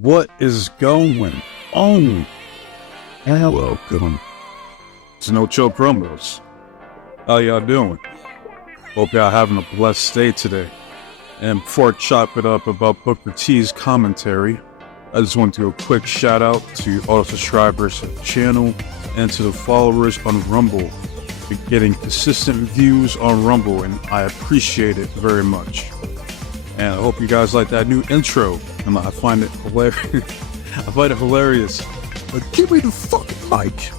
What is going on? And welcome to No Chill Promos. How y'all doing? Hope y'all having a blessed day today. And before I chop it up about Booker T's commentary, I just want to do a quick shout out to all the subscribers to the channel and to the followers on Rumble for getting consistent views on Rumble, and I appreciate it very much. And I hope you guys like that new intro. And I find it hilarious. But give me the fucking mic.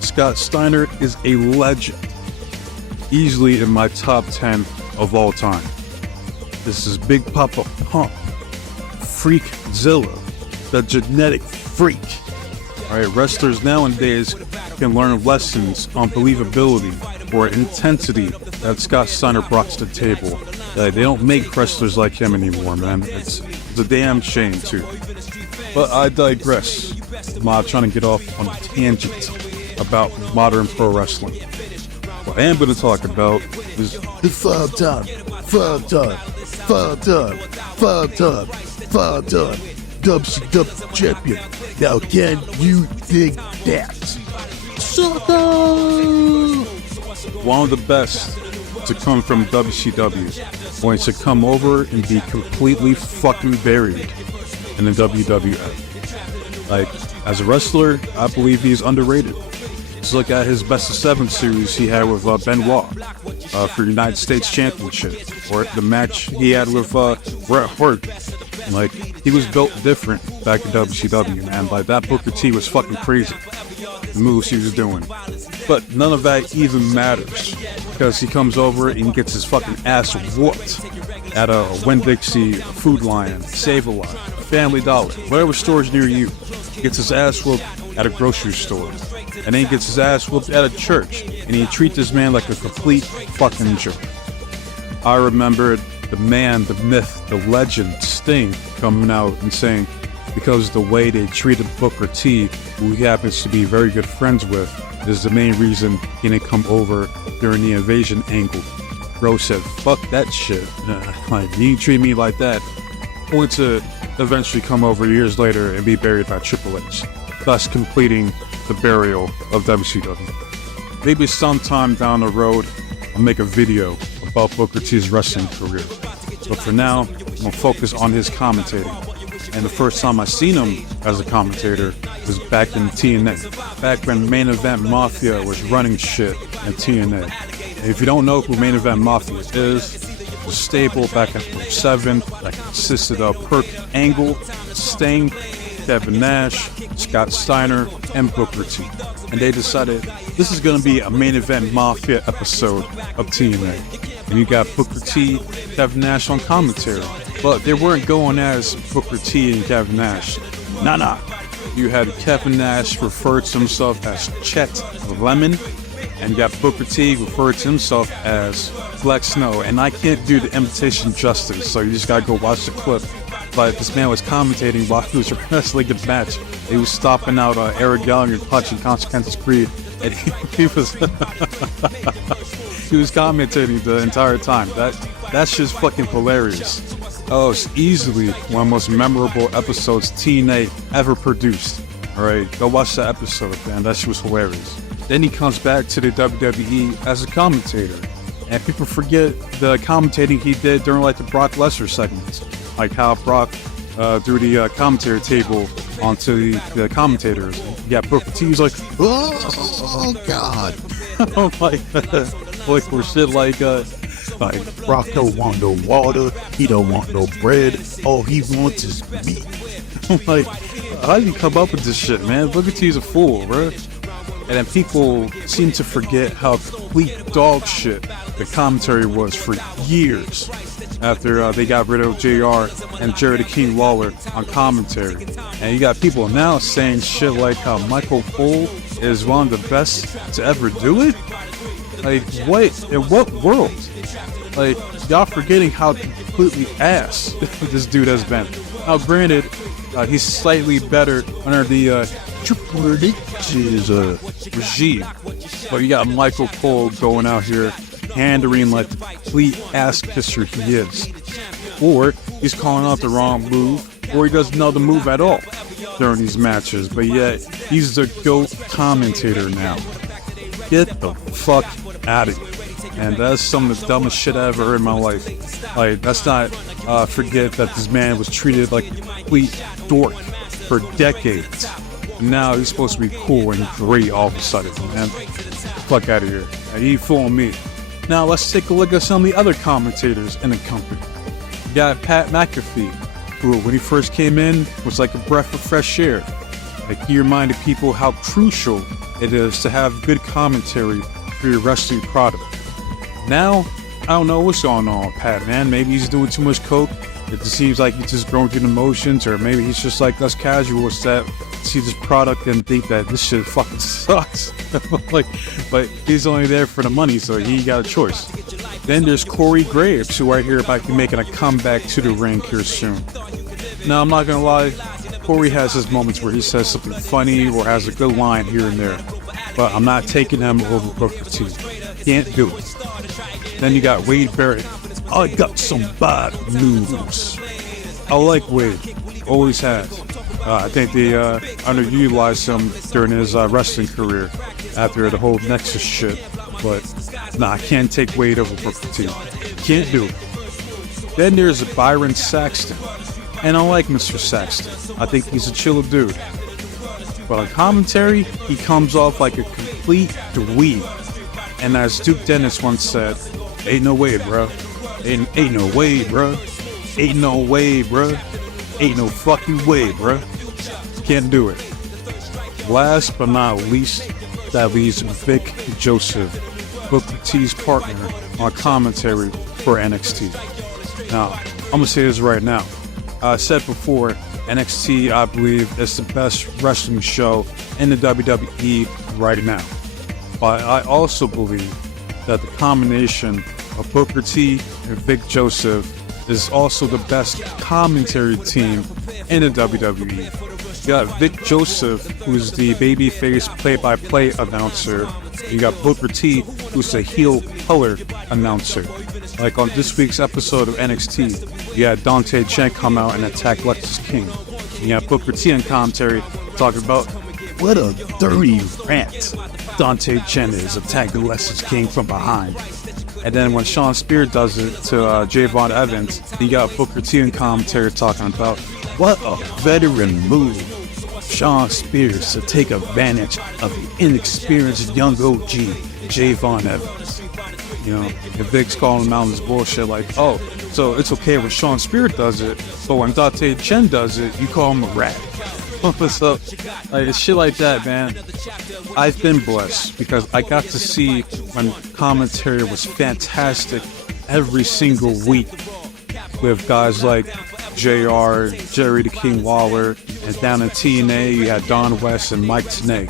Scott Steiner is a legend. Easily in my top 10 of all time. This is Big Papa Pump. Freakzilla. The genetic freak. Alright, wrestlers nowadays can learn lessons on believability or intensity that Scott Steiner brought to the table. They don't make wrestlers like him anymore, man. It's a damn shame, too. But I digress. I'm not trying to get off on a tangent about modern pro wrestling. What I am going to talk about is the five-time WCW champion. Now, can you dig that? Sucker! One of the best to come from WCW, going to come over and be completely fucking buried in the WWF. Like, as a wrestler, I believe he's underrated. Just look at his Best of 7 series he had with Benoit for United States Championship, or the match he had with Bret Hart. Like, he was built different back in WCW, man. Like, that Booker T was fucking crazy. The moves he was doing. But none of that even matters, because he comes over and gets his fucking ass whooped at a Winn-Dixie, Food Lion, Save-A-Lot, Family Dollar, whatever store's near you. He gets his ass whooped at a grocery store, and then he gets his ass whooped at a church, and he treats this man like a complete fucking jerk. I remember the man, the myth, the legend, Sting, coming out and saying, because the way they treated Booker T, who he happens to be very good friends with, is the main reason he didn't come over during the invasion angle. Bro said, fuck that shit. Like, you didn't treat me like that. Only to eventually come over years later and be buried by Triple H, thus completing the burial of WCW. Maybe sometime down the road, I'll make a video about Booker T's wrestling career. But for now, I'm gonna focus on his commentating. And the first time I seen him as a commentator was back in TNA. Back when Main Event Mafia was running shit in TNA. And if you don't know who Main Event Mafia is, it was a stable back in 07 that consisted of Perk Angle, Sting, Kevin Nash, Scott Steiner, and Booker T. And they decided this is going to be a Main Event Mafia episode of TNA. And you got Booker T, Kevin Nash on commentary. But they weren't going as Booker T and Kevin Nash. Nah. You had Kevin Nash refer to himself as Chet Lemon, and you got Booker T refer to himself as Black Snow. And I can't do the imitation justice, so you just gotta go watch the clip. But this man was commentating while he was wrestling the match. He was stopping out Eric Young and punching Consequences Creed, and he was he was commentating the entire time. That's just fucking hilarious. Oh, it's easily one of the most memorable episodes TNA ever produced. Alright, go watch that episode, man. That shit was hilarious. Then he comes back to the WWE as a commentator. And people forget the commentating he did during like the Brock Lesnar segments. Like how Brock threw the commentary table onto the commentators. You got Booker T, he's like, oh God. I'm like for shit like Brock don't want no water, he don't want no bread, all he wants is meat. I'm like, how do you come up with this shit, man? Booker T's a fool, bro. And then people seem to forget how complete dog shit the commentary was for years after they got rid of JR and Jerry the King Lawler on commentary. And you got people now saying shit like how Michael Cole is one of the best to ever do it? Like, what? In what world? Like, y'all forgetting how completely ass this dude has been. Now, granted, he's slightly better under the Triple H's regime. But you got Michael Cole going out here pandering like the complete ass kisser he is. Or he's calling out the wrong move, or he doesn't know the move at all during these matches, but yet he's the GOAT commentator now. Get the fuck out of here. And that's some of the dumbest shit I ever heard in my life. Like, let's not forget that this man was treated like a complete dork for decades. And now he's supposed to be cool and great all of a sudden, man. Fuck out of here. He fooling me. Now let's take a look at some of the other commentators in the company. You got Pat McAfee, who when he first came in was like a breath of fresh air. Like, he reminded people how crucial it is to have good commentary for your wrestling product. Now, I don't know what's going on with Pat, man. Maybe he's doing too much coke. It just seems like he's just going through the motions, or maybe he's just like us casuals that see this product and think that this shit fucking sucks. But he's only there for the money, so he got a choice. Then there's Corey Graves, who I hear about to be making a comeback to the ring here soon. Now, I'm not gonna lie, Corey has his moments where he says something funny or has a good line here and there, but I'm not taking him over Booker T. Can't do it. Then you got Wade Barrett. I got some bad news. I like Wade, always has. I think they underutilized him during his wrestling career after the whole Nexus shit. But nah, I can't take Wade over Booker T. Can't do it. Then there's Byron Saxton. And I like Mr. Saxton. I think he's a chill dude. But on commentary, he comes off like a complete dweeb. And as Duke Dennis once said, ain't no way, bro. Ain't no way, bro. Ain't no way, bro. Ain't no fucking way, bro. Can't do it. Last but not least, that leaves Vic Joseph, Booker T's partner on commentary for NXT. Now, I'm gonna say this right now. I said before, NXT, I believe, is the best wrestling show in the WWE right now. But I also believe that the combination of Booker T and Vic Joseph is also the best commentary team in the WWE. You got Vic Joseph, who's the babyface play-by-play announcer. You got Booker T, who's the heel color announcer. Like on this week's episode of NXT, you had Dante Chen come out and attack Lexus King. You got Booker T on commentary talking about what a dirty rat Dante Chen is, attacking Lexus King from behind. And then when Sean Spears does it to Javon Evans, you got Booker T in commentary talking about what a veteran move, Sean Spears, to take advantage of the inexperienced young OG Javon Evans. You know, and Vic's calling him out on this bullshit like, oh, so it's okay when Sean Spears does it, but when Dante Chen does it, you call him a rat. So, like, shit like that, man. I've been blessed because I got to see when commentary was fantastic every single week with guys like JR, Jerry the King Lawler, and down in TNA you had Don West and Mike Tenay.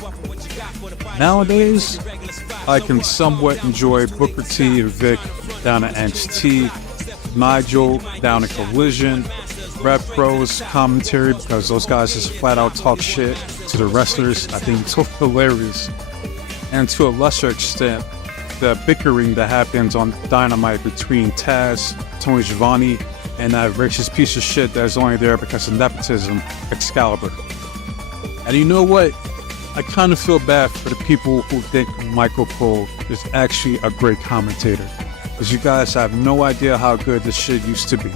Nowadays, I can somewhat enjoy Booker T and Vic down at NXT, Nigel down at Collision, Red Pros commentary because those guys just flat out talk shit to the wrestlers. I think it's hilarious. And to a lesser extent, the bickering that happens on Dynamite between Taz, Tony Schiavone, and that racist piece of shit that's only there because of nepotism, Excalibur. And you know what? I kind of feel bad for the people who think Michael Cole is actually a great commentator, because you guys have no idea how good this shit used to be.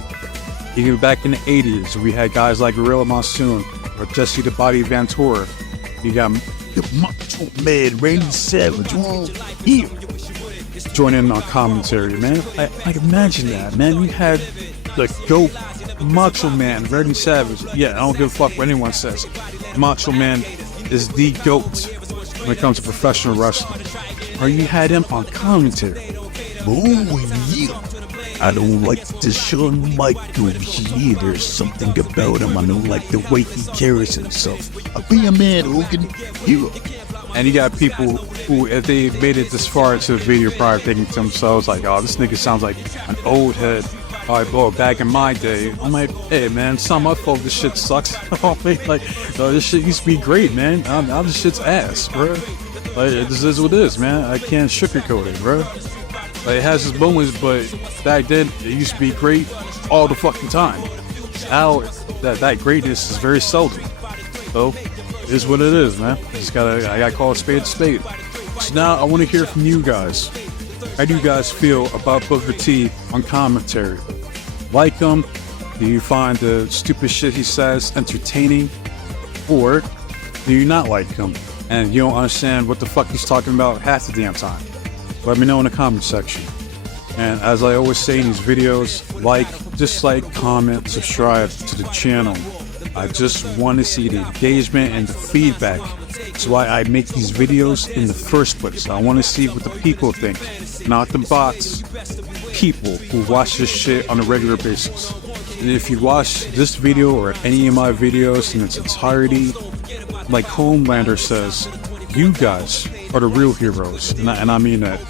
Even back in the 80s, we had guys like Gorilla Monsoon or Jesse the Body Ventura. You got the Macho Man Randy Savage here joining in on commentary, man. Like imagine that, man. You had the GOAT Macho Man Randy Savage. Yeah, I don't give a fuck what anyone says. Macho Man is the GOAT when it comes to professional wrestling. Or you had him on commentary. Oh yeah. I don't like the Shawn Michaels. Yeah, there's something about him. I don't like the way he carries himself. I'll be a man, Hogan. Hero. And you got people who, if they made it this far into the video, probably thinking to themselves like, oh, this nigga sounds like an old head. All right, bro, back in my day, I'm like, hey, man, it's not my fault this shit sucks. Like, this shit used to be great, man. Now this shit's ass, bro. Like, this is what it is, man. I can't sugarcoat it, bro. Like, it has its moments, but back then, it used to be great all the fucking time. Now, that greatness is very seldom. So, it is what it is, man. I gotta call a spade a spade. So now I want to hear from you guys. How do you guys feel about Booker T on commentary? Like him? Do you find the stupid shit he says entertaining? Or do you not like him and you don't understand what the fuck he's talking about half the damn time? Let me know in the comment section. And as I always say in these videos, like, dislike, comment, subscribe to the channel. I just want to see the engagement and the feedback. That's why I make these videos in the first place. I want to see what the people think, not the bots. People who watch this shit on a regular basis. And if you watch this video or any of my videos in its entirety, like Homelander says, you guys are the real heroes. And I mean that.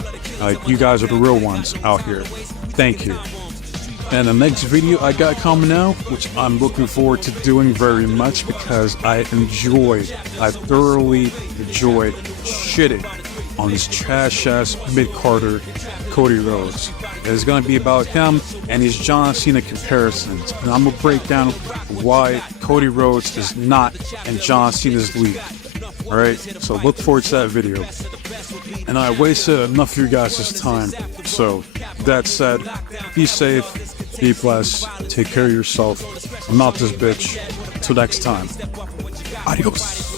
Like, you guys are the real ones out here. Thank you. And the next video I got coming out, which I'm looking forward to doing very much because I thoroughly enjoyed shitting on this trash-ass mid-Carter Cody Rhodes. It's going to be about him and his John Cena comparisons. And I'm going to break down why Cody Rhodes is not in John Cena's league. Alright, so look forward to that video. And I wasted enough of your guys' time. So, that said, be safe, be blessed, take care of yourself. I'm out this bitch. Till next time. Adios.